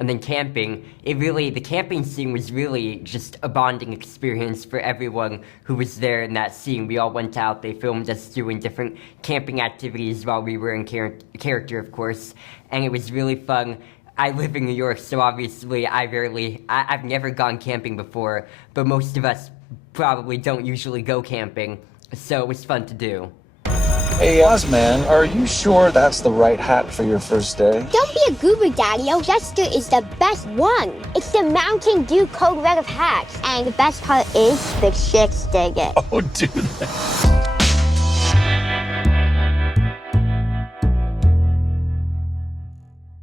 And then camping, the camping scene was really just a bonding experience for everyone who was there in that scene. We all went out, they filmed us doing different camping activities while we were in character, of course, and it was really fun. I live in New York, so obviously I've never gone camping before, but most of us probably don't usually go camping, so it was fun to do. Hey, Ozman, are you sure that's the right hat for your first day? Don't be a goober, Daddy-o. Jester is the best one. It's the Mountain Dew Code Red of hats. And the best part is the chicks dig it. Oh, do they?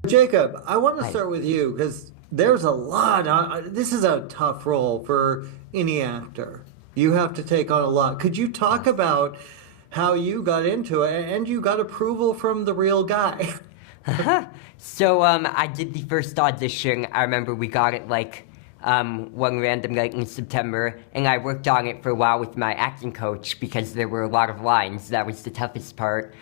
Jacob, I want to start with you because there's a lot. This is a tough role for any actor. You have to take on a lot. Could you talk about how you got into it and you got approval from the real guy? So I did the first audition. I remember we got it one random night in September, and I worked on it for a while with my acting coach because there were a lot of lines. That was the toughest part.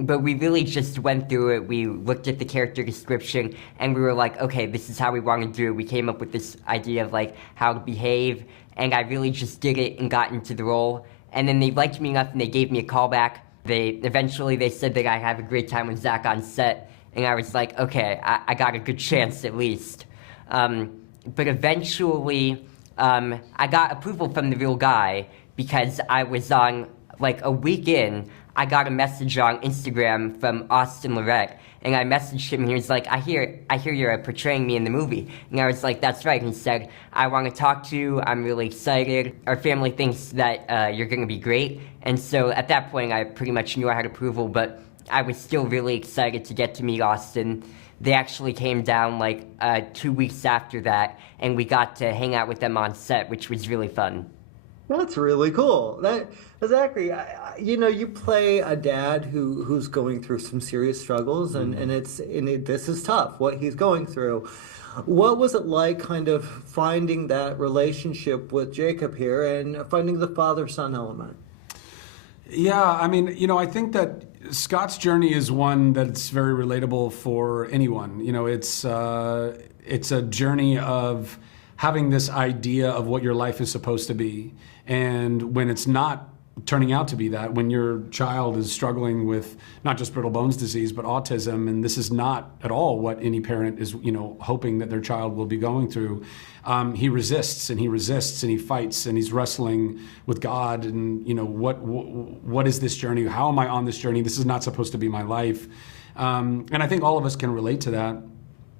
But we really just went through it. We looked at the character description, and we were like, okay, this is how we want to do it. We came up with this idea of how to behave, and I really just did it and got into the role. And then they liked me enough, and they gave me a call back. Eventually they said that I have a great time with Zach on set, and I was like, okay, I got a good chance at least. But eventually, I got approval from the real guy because I was on, a week in, I got a message on Instagram from Scott LeRette, and I messaged him, and he was like, I hear you're portraying me in the movie. And I was like, that's right. And he said, I want to talk to you. I'm really excited. Our family thinks that you're going to be great. And so at that point, I pretty much knew I had approval, but I was still really excited to get to meet Austin. They actually came down 2 weeks after that, and we got to hang out with them on set, which was really fun. That's really cool. Zachary, you play a dad who's going through some serious struggles, and this is tough, what he's going through. What was it like kind of finding that relationship with Jacob here and finding the father-son element? Yeah, I think that Scott's journey is one that's very relatable for anyone. It's a journey of having this idea of what your life is supposed to be. And when it's not turning out to be that, when your child is struggling with not just brittle bones disease, but autism, and this is not at all what any parent is, hoping that their child will be going through, he resists and he resists and he fights and he's wrestling with God and, what is this journey? How am I on this journey? This is not supposed to be my life. And I think all of us can relate to that.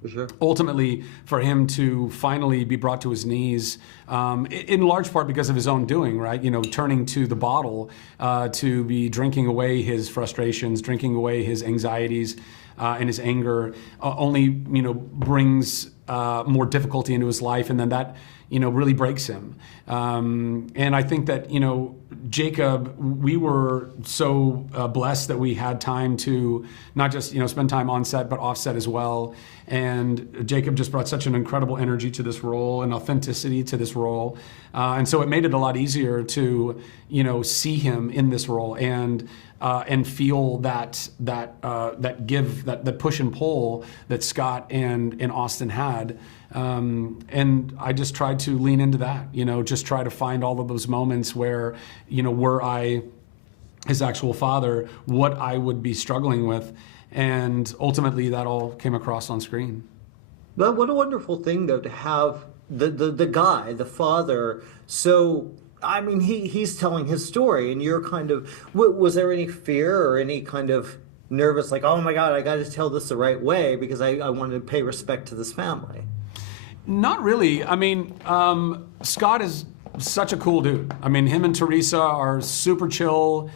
For sure. Ultimately, for him to finally be brought to his knees, in large part because of his own doing, right? Turning to the bottle to be drinking away his frustrations, drinking away his anxieties and his anger, only brings more difficulty into his life, and then that really breaks him. And I think that Jacob, we were so blessed that we had time to not just spend time on set but off set as well. And Jacob just brought such an incredible energy to this role and authenticity to this role, and so it made it a lot easier to see him in this role and feel that push and pull that Scott and Austin had. And I just tried to lean into that, just try to find all of those moments where, were I his actual father, what I would be struggling with. And ultimately that all came across on screen. But what a wonderful thing, though, to have the guy, the father. So, he's telling his story, and you're kind of, was there any fear or any kind of nervous, oh my God, I got to tell this the right way because I wanted to pay respect to this family? Not really. Scott is such a cool dude. Him and Teresa are super chill.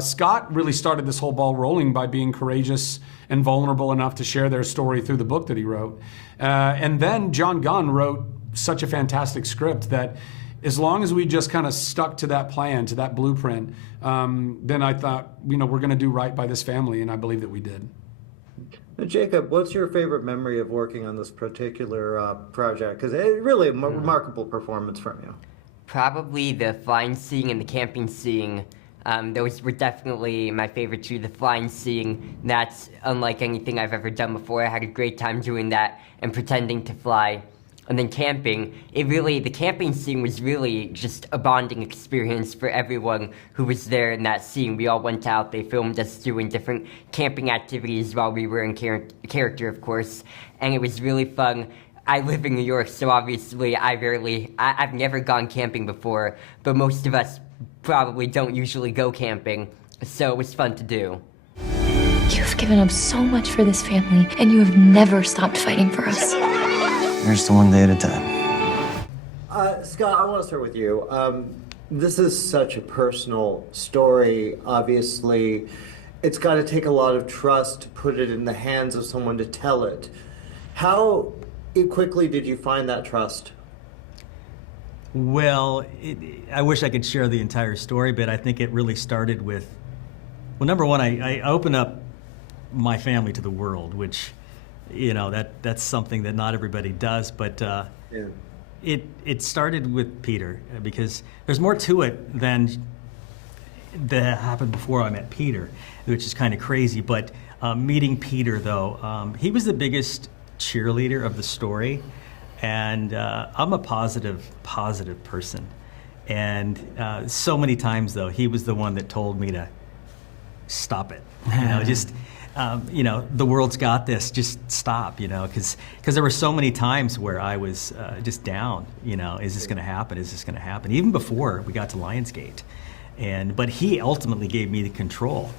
Scott really started this whole ball rolling by being courageous and vulnerable enough to share their story through the book that he wrote. And then Jon Gunn wrote such a fantastic script that as long as we just kind of stuck to that plan, to that blueprint, then I thought, we're going to do right by this family, and I believe that we did. Jacob, what's your favorite memory of working on this particular project? Because it's really a remarkable performance from you. Probably the flying scene and the camping scene. Those were definitely my favorite too. The flying scene, that's unlike anything I've ever done before. I had a great time doing that and pretending to fly. And then camping, the camping scene was really just a bonding experience for everyone who was there in that scene. We all went out, they filmed us doing different camping activities while we were in character, of course, and it was really fun. I live in New York, so obviously I've never gone camping before, but most of us probably don't usually go camping, so it was fun to do. You've given up so much for this family, and you have never stopped fighting for us. Here's to one day at a time. Scott, I want to start with you. This is such a personal story. Obviously, it's got to take a lot of trust to put it in the hands of someone to tell it. How quickly did you find that trust? Well, I wish I could share the entire story, but I think it really started with, well, number one, I opened up my family to the world, which, you know, that's something that not everybody does, but it started with Peter, because there's more to it than that happened before I met Peter, which is kind of crazy. But meeting Peter, though, he was the biggest cheerleader of the story, and I'm a positive person. And so many times, though, he was the one that told me to stop it. You know, just you know, the world's got this. Just stop. You know, because there were so many times where I was just down. You know, is this going to happen? Is this going to happen? Even before we got to Lionsgate, but he ultimately gave me the control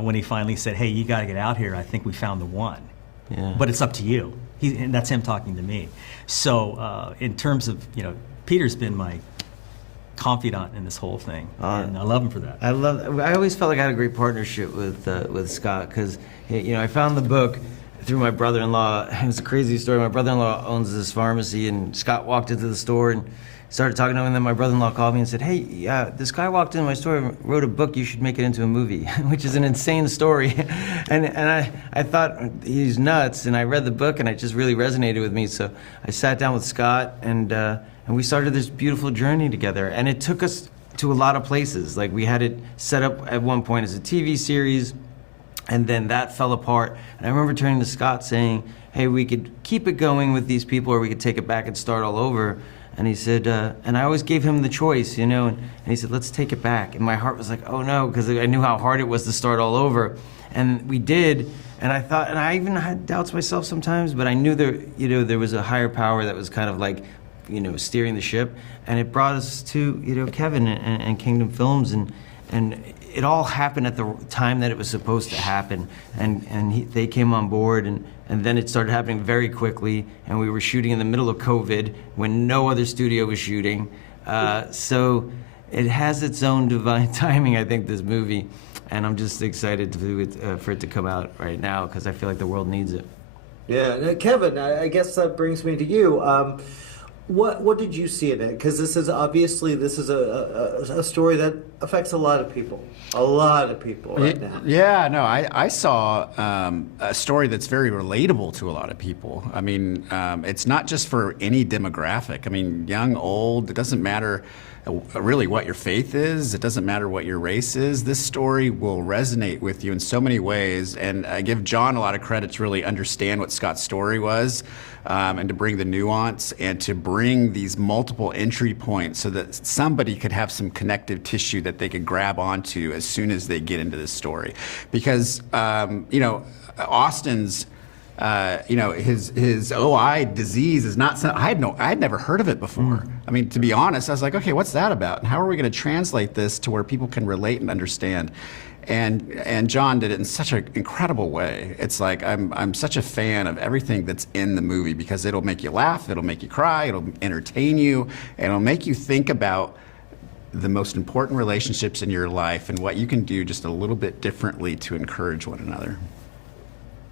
when he finally said, "Hey, you got to get out here. I think we found the one." Yeah. But it's up to you. And that's him talking to me. So in terms of, you know, Peter's been my confidant in this whole thing, and I love him for that. I always felt like I had a great partnership with Scott, because, you know, I found the book through my brother-in-law. It was a crazy story. My brother-in-law owns this pharmacy, and Scott walked into the store and started talking to him, and then my brother-in-law called me and said, "Hey, this guy walked into my store and wrote a book. You should make it into a movie," which is an insane story. and I thought he's nuts, and I read the book, and it just really resonated with me. So I sat down with Scott, and we started this beautiful journey together. And it took us to a lot of places. Like, we had it set up at one point as a TV series, and then that fell apart. And I remember turning to Scott saying, "Hey, we could keep it going with these people, or we could take it back and start all over." And he said, and I always gave him the choice, you know, and he said, "Let's take it back." And my heart was like, oh no, because I knew how hard it was to start all over. And we did, and I thought, and I even had doubts myself sometimes, but I knew there was a higher power that was kind of like, you know, steering the ship. And it brought us to, you know, Kevin and Kingdom Films, and it all happened at the time that it was supposed to happen. And they came on board, and then it started happening very quickly, and we were shooting in the middle of COVID when no other studio was shooting. So it has its own divine timing, I think, this movie, and I'm just excited for it to come out right now, because I feel like the world needs it. Yeah, now, Kevin, I guess that brings me to you. What did you see in it? Because this is a story that affects a lot of people right now. Yeah, no, I saw a story that's very relatable to a lot of people. I mean, it's not just for any demographic. I mean, young, old, it doesn't matter really what your faith is. It doesn't matter what your race is. This story will resonate with you in so many ways. And I give Jon a lot of credit to really understand what Scott's story was, and to bring the nuance and to bring these multiple entry points so that somebody could have some connective tissue that they could grab onto as soon as they get into this story. Because, you know, Austin's you know, his OI disease is not something, I had never heard of it before. I mean, to be honest, I was like, okay, what's that about? And how are we going to translate this to where people can relate and understand? And Jon did it in such an incredible way. It's like, I'm such a fan of everything that's in the movie, because it'll make you laugh, it'll make you cry, it'll entertain you, and it'll make you think about the most important relationships in your life and what you can do just a little bit differently to encourage one another.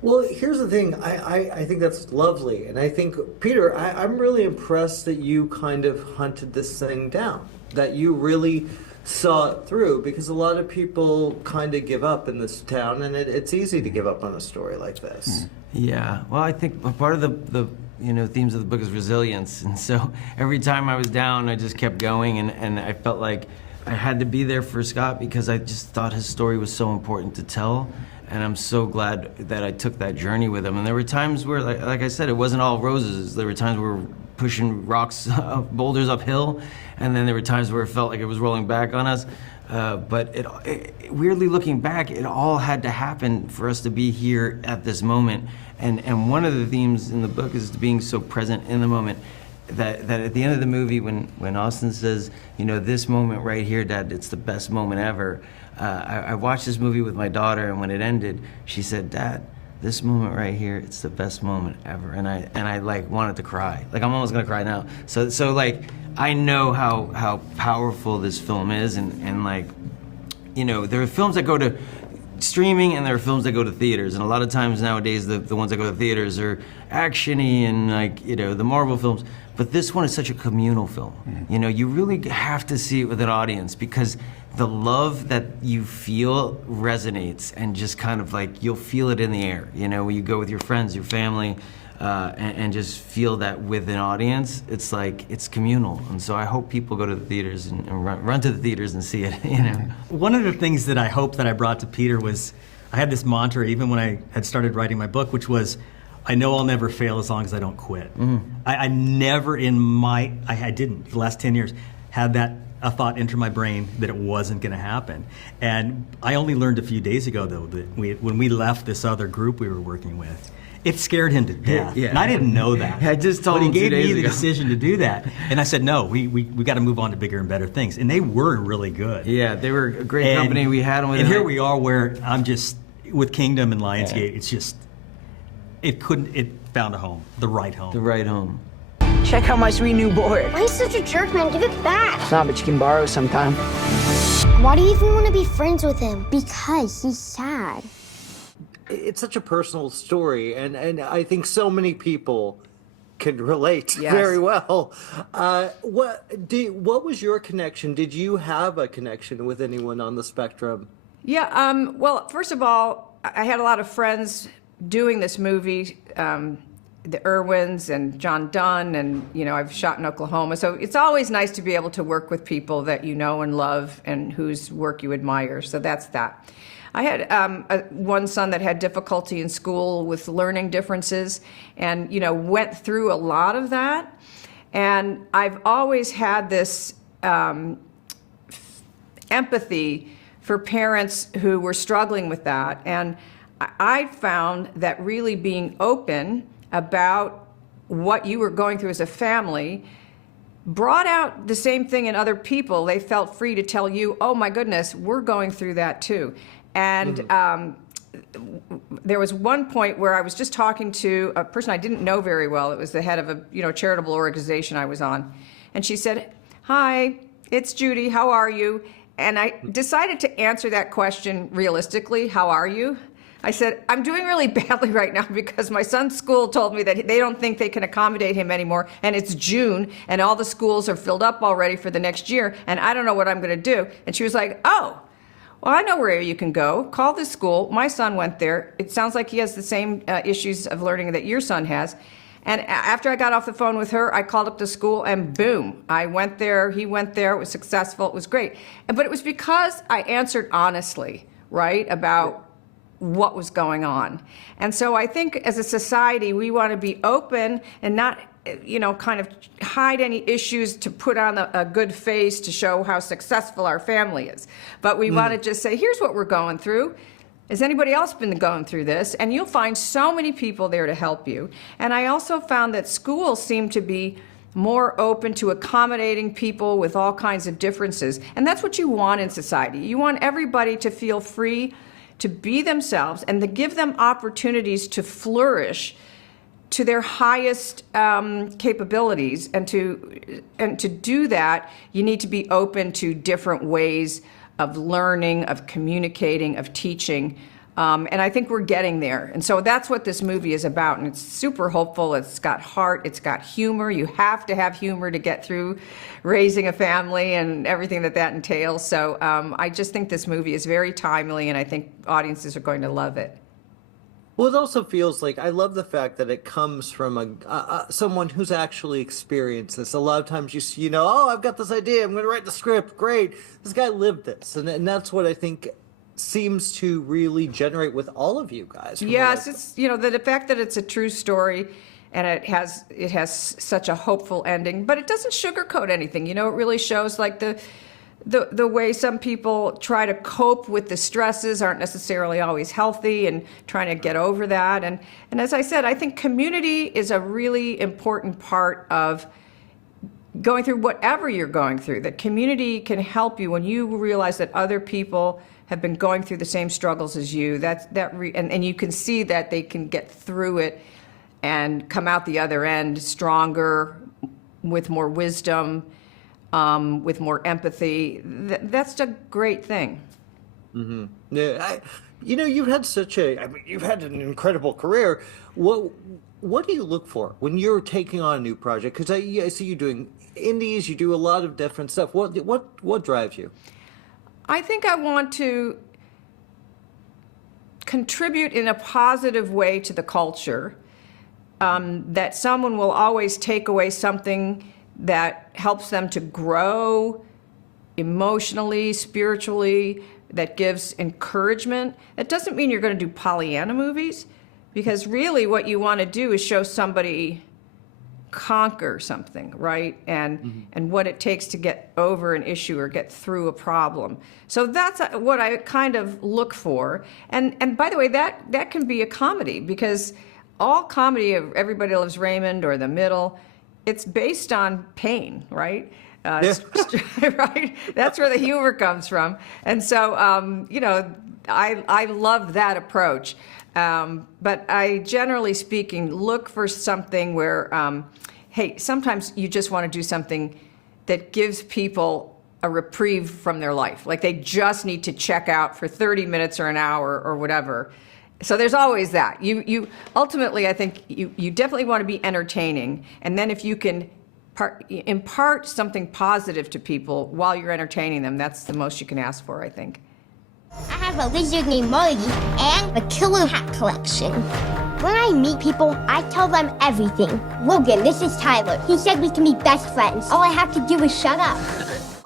Well, here's the thing. I think that's lovely. And I think, Peter, I'm really impressed that you kind of hunted this thing down, that you really saw it through, because a lot of people kind of give up in this town, and it's easy to give up on a story like this. Yeah, well, I think part of the you know, themes of the book is resilience. And so every time I was down, I just kept going, and I felt like I had to be there for Scott because I just thought his story was so important to tell. And I'm so glad that I took that journey with him. And there were times where, like I said, it wasn't all roses. There were times where we were pushing rocks, boulders uphill, and then there were times where it felt like it was rolling back on us. But weirdly looking back, it all had to happen for us to be here at this moment. And one of the themes in the book is being so present in the moment. That at the end of the movie, when Austin says, you know, this moment right here, Dad, it's the best moment ever. I watched this movie with my daughter, and when it ended, she said, Dad, this moment right here, it's the best moment ever. And I like wanted to cry. Like, I'm almost gonna cry now. So like, I know how powerful this film is, and like, you know, there are films that go to streaming and there are films that go to theaters, and a lot of times nowadays the ones that go to theaters are actiony and, like, you know, the Marvel films. But this one is such a communal film. Mm-hmm. You know, you really have to see it with an audience because the love that you feel resonates, and just kind of like you'll feel it in the air. You know, when you go with your friends, your family, and just feel that with an audience, it's like, it's communal. And so I hope people go to the theaters and run to the theaters and see it, you know. One of the things that I hope that I brought to Peter was, I had this mantra even when I had started writing my book, which was, I know I'll never fail as long as I don't quit. Mm. I never I didn't, for the last 10 years, had a thought enter my brain that it wasn't gonna happen. And I only learned a few days ago, though, that when we left this other group we were working with, it scared him to death. Yeah. And I didn't know that. I just told him 2 days ago. But he gave me the decision to do that. And I said, no, we got to move on to bigger and better things. And they were really good. Yeah, they were a great company. We had them with. And here we are where I'm just, with Kingdom and Lionsgate, it's just, it found a home, the right home. The right home. Check out my sweet new board. Why are you such a jerk, man? Give it back. It's not, but you can borrow sometime. Why do you even want to be friends with him? Because he's sad. It's such a personal story, and I think so many people can relate very well. What was your connection? Did you have a connection with anyone on the spectrum? Yeah, well, first of all, I had a lot of friends doing this movie, the Irwins and Jon Gunn, and, you know, I've shot in Oklahoma. So it's always nice to be able to work with people that you know and love and whose work you admire. So that's that. I had one son that had difficulty in school with learning differences, and, you know, went through a lot of that. And I've always had this empathy for parents who were struggling with that. And I found that really being open about what you were going through as a family brought out the same thing in other people. They felt free to tell you, oh my goodness, we're going through that too. And there was one point where I was just talking to a person I didn't know very well. It was the head of a charitable organization I was on. And she said, hi, it's Judy, how are you? And I decided to answer that question realistically, how are you? I said, I'm doing really badly right now because my son's school told me that they don't think they can accommodate him anymore, and it's June, and all the schools are filled up already for the next year, and I don't know what I'm gonna do. And she was like, oh, well, I know where you can go. Call this school. My son went there. It sounds like he has the same issues of learning that your son has. And after I got off the phone with her, I called up the school, and boom, I went there, he went there, it was successful, it was great. But it was because I answered honestly, right, about what was going on. And so I think as a society, we want to be open and not, you know, kind of hide any issues to put on a good face to show how successful our family is. But we want to just say, here's what we're going through. Has anybody else been going through this? And you'll find so many people there to help you. And I also found that schools seem to be more open to accommodating people with all kinds of differences. And that's what you want in society. You want everybody to feel free to be themselves and to give them opportunities to flourish to their highest capabilities. And to do that, you need to be open to different ways of learning, of communicating, of teaching. And I think we're getting there. And so that's what this movie is about. And it's super hopeful. It's got heart. It's got humor. You have to have humor to get through raising a family and everything that entails. So I just think this movie is very timely, and I think audiences are going to love it. Well, it also feels like I love the fact that it comes from someone who's actually experienced this. A lot of times oh, I've got this idea, I'm going to write the script. Great, this guy lived this, and that's what I think seems to really generate with all of you guys. Yes, it's the fact that it's a true story, and it has such a hopeful ending, but it doesn't sugarcoat anything. It really shows like the way some people try to cope with the stresses aren't necessarily always healthy, and trying to get over that. And as I said, I think community is a really important part of going through whatever you're going through. That community can help you when you realize that other people have been going through the same struggles as you. And you can see that they can get through it and come out the other end stronger, with more wisdom, with more empathy. That's a great thing. Mm-hmm. Yeah, you've had you've had an incredible career. What do you look for when you're taking on a new project? Because I see you doing indies, you do a lot of different stuff. What drives you? I think I want to contribute in a positive way to the culture. That someone will always take away something that helps them to grow emotionally, spiritually, that gives encouragement. It doesn't mean you're going to do Pollyanna movies, because really what you want to do is show somebody conquer something, right? And what it takes to get over an issue or get through a problem. So that's what I kind of look for. And by the way, that can be a comedy, because all comedy of Everybody Loves Raymond or The Middle, it's based on pain, right? Right? That's where the humor comes from. And so, I love that approach. But I, generally speaking, look for something where, hey, sometimes you just want to do something that gives people a reprieve from their life. Like they just need to check out for 30 minutes or an hour or whatever. So there's always that. You ultimately, I think you definitely want to be entertaining, and then if you can impart something positive to people while you're entertaining them, that's the most you can ask for, I think. I have a lizard named Marty and a killer hat collection. When I meet people, I tell them everything. Logan, this is Tyler. He said we can be best friends. All I have to do is shut up.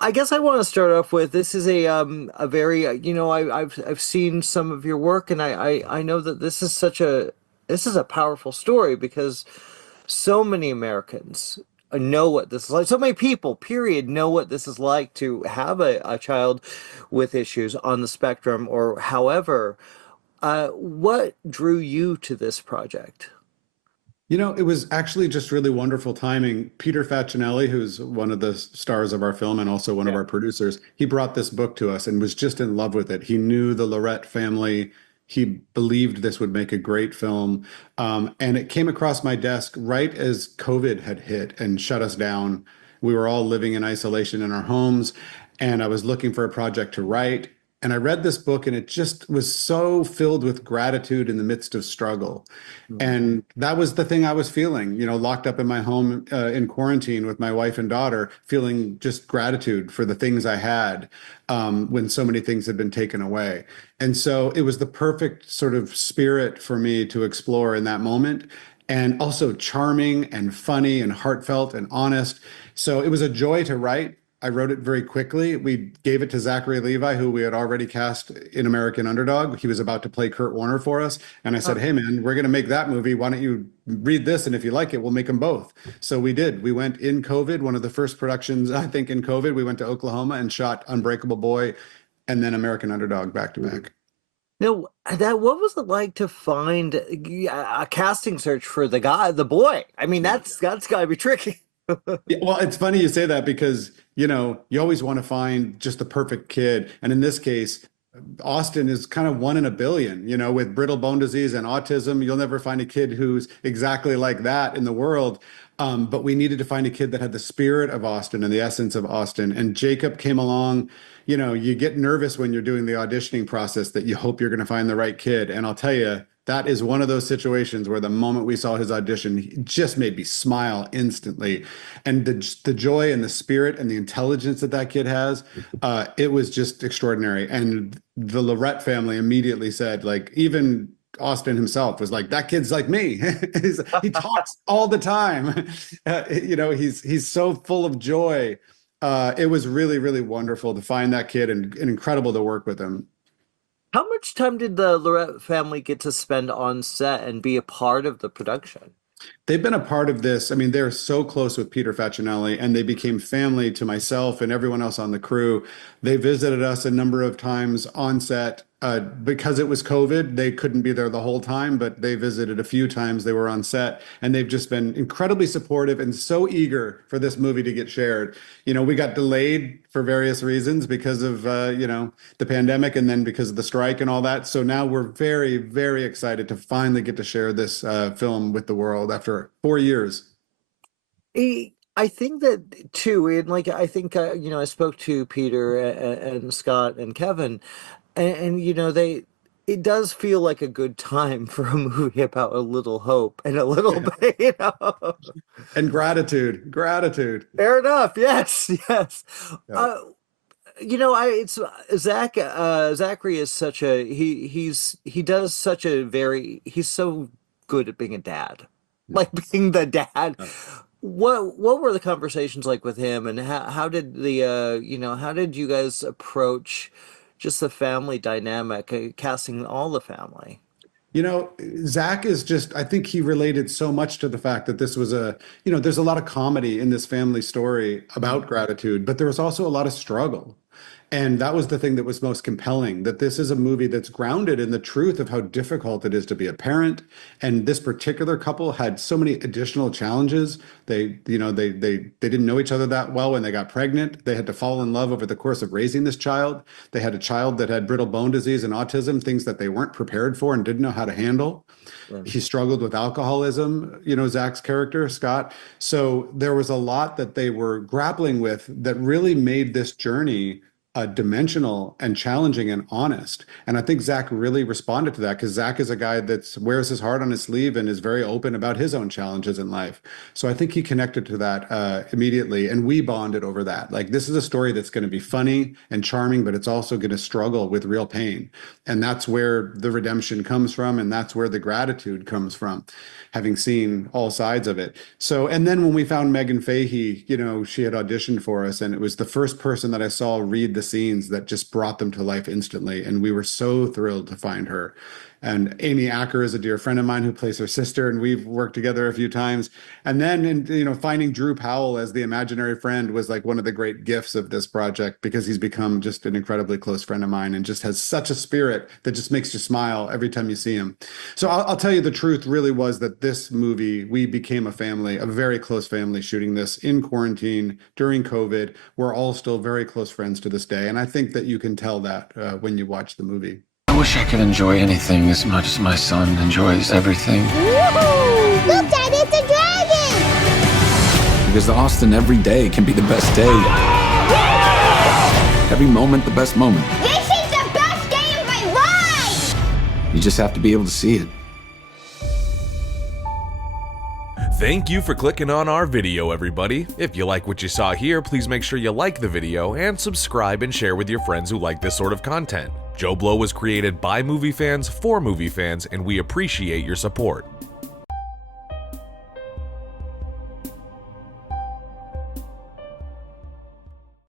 I guess I want to start off with, this is a very I've seen some of your work, and I know that this is a powerful story, because so many Americans know what this is like. So many people, period, know what this is like to have a child with issues on the spectrum or however. What drew you to this project? It was actually just really wonderful timing. Peter Facinelli, who's one of the stars of our film and also one of our producers, he brought this book to us and was just in love with it. He knew the LeRette family. He believed this would make a great film. And it came across my desk right as COVID had hit and shut us down. We were all living in isolation in our homes, and I was looking for a project to write. And I read this book, and it just was so filled with gratitude in the midst of struggle. And that was the thing I was feeling, locked up in my home in quarantine with my wife and daughter, feeling just gratitude for the things I had when so many things had been taken away. And so it was the perfect sort of spirit for me to explore in that moment, and also charming and funny and heartfelt and honest. So it was a joy to write. I wrote it very quickly. We gave it to Zachary Levi, who we had already cast in American Underdog. He was about to play Kurt Warner for us. And I said, hey, man, we're going to make that movie. Why don't you read this? And if you like it, we'll make them both. So we did. We went in COVID, one of the first productions, I think, in COVID. We went to Oklahoma and shot Unbreakable Boy and then American Underdog back to back. Now, what was it like to find a casting search for the boy? I mean, that's got to be tricky. Yeah, well, it's funny you say that, because you always want to find just the perfect kid, and in this case, Austin is kind of 1 in a billion. With brittle bone disease and autism, you'll never find a kid who's exactly like that in the world. But we needed to find a kid that had the spirit of Austin and the essence of Austin. And Jacob came along. You get nervous when you're doing the auditioning process that you hope you're going to find the right kid, and I'll tell you, that is one of those situations where the moment we saw his audition, he just made me smile instantly. And the joy and the spirit and the intelligence that kid has, it was just extraordinary. And the LeRette family immediately said, like, even Austin himself was like, that kid's like me. He talks all the time. He's so full of joy. It was really, really wonderful to find that kid and incredible to work with him. How much time did the LeRette family get to spend on set and be a part of the production? They've been a part of this. I mean, they're so close with Peter Facinelli, and they became family to myself and everyone else on the crew. They visited us a number of times on set. Because it was COVID, they couldn't be there the whole time, but they visited a few times. They were on set, and they've just been incredibly supportive and so eager for this movie to get shared. We got delayed for various reasons because of, the pandemic, and then because of the strike and all that. So now we're very, very excited to finally get to share this film with the world after 4 years. I think that too, and I think I spoke to Peter and Scott and Kevin, and it does feel like a good time for a movie about a little hope and a little bit, and gratitude. Fair enough. Yes. Yeah. It's Zachary is such a he's so good at being a dad, like being the dad. What were the conversations like with him, and how did how did you guys approach just the family dynamic, casting all the family? Zach is just, I think he related so much to the fact that this was there's a lot of comedy in this family story about gratitude, but there was also a lot of struggle. And that was the thing that was most compelling, that this is a movie that's grounded in the truth of how difficult it is to be a parent. And this particular couple had so many additional challenges. They didn't know each other that well when they got pregnant. They had to fall in love over the course of raising this child. They had a child that had brittle bone disease and autism, things that they weren't prepared for and didn't know how to handle. Right. He struggled with alcoholism, Zach's character, Scott. So there was a lot that they were grappling with that really made this journey dimensional and challenging and honest. And I think Zach really responded to that, because Zach is a guy that wears his heart on his sleeve and is very open about his own challenges in life. So I think he connected to that immediately, and we bonded over that. Like, this is a story that's going to be funny and charming, but it's also going to struggle with real pain. And that's where the redemption comes from, and that's where the gratitude comes from, having seen all sides of it. So, and then when we found Megan Fahey, she had auditioned for us, and it was the first person that I saw read the scenes that just brought them to life instantly. And we were so thrilled to find her. And Amy Acker is a dear friend of mine who plays her sister, and we've worked together a few times. And then, finding Drew Powell as the imaginary friend was like one of the great gifts of this project, because he's become just an incredibly close friend of mine and just has such a spirit that just makes you smile every time you see him. So I'll tell you, the truth really was that this movie, we became a family, a very close family, shooting this in quarantine during COVID. We're all still very close friends to this day. And I think that you can tell that when you watch the movie. I wish I could enjoy anything as much as my son enjoys everything. Woohoo! Look, Dad, it's a dragon! Because to Austin, every day can be the best day. Every moment, the best moment. This is the best day of my life! You just have to be able to see it. Thank you for clicking on our video, everybody. If you like what you saw here, please make sure you like the video and subscribe and share with your friends who like this sort of content. JoBlo was created by movie fans for movie fans, and we appreciate your support.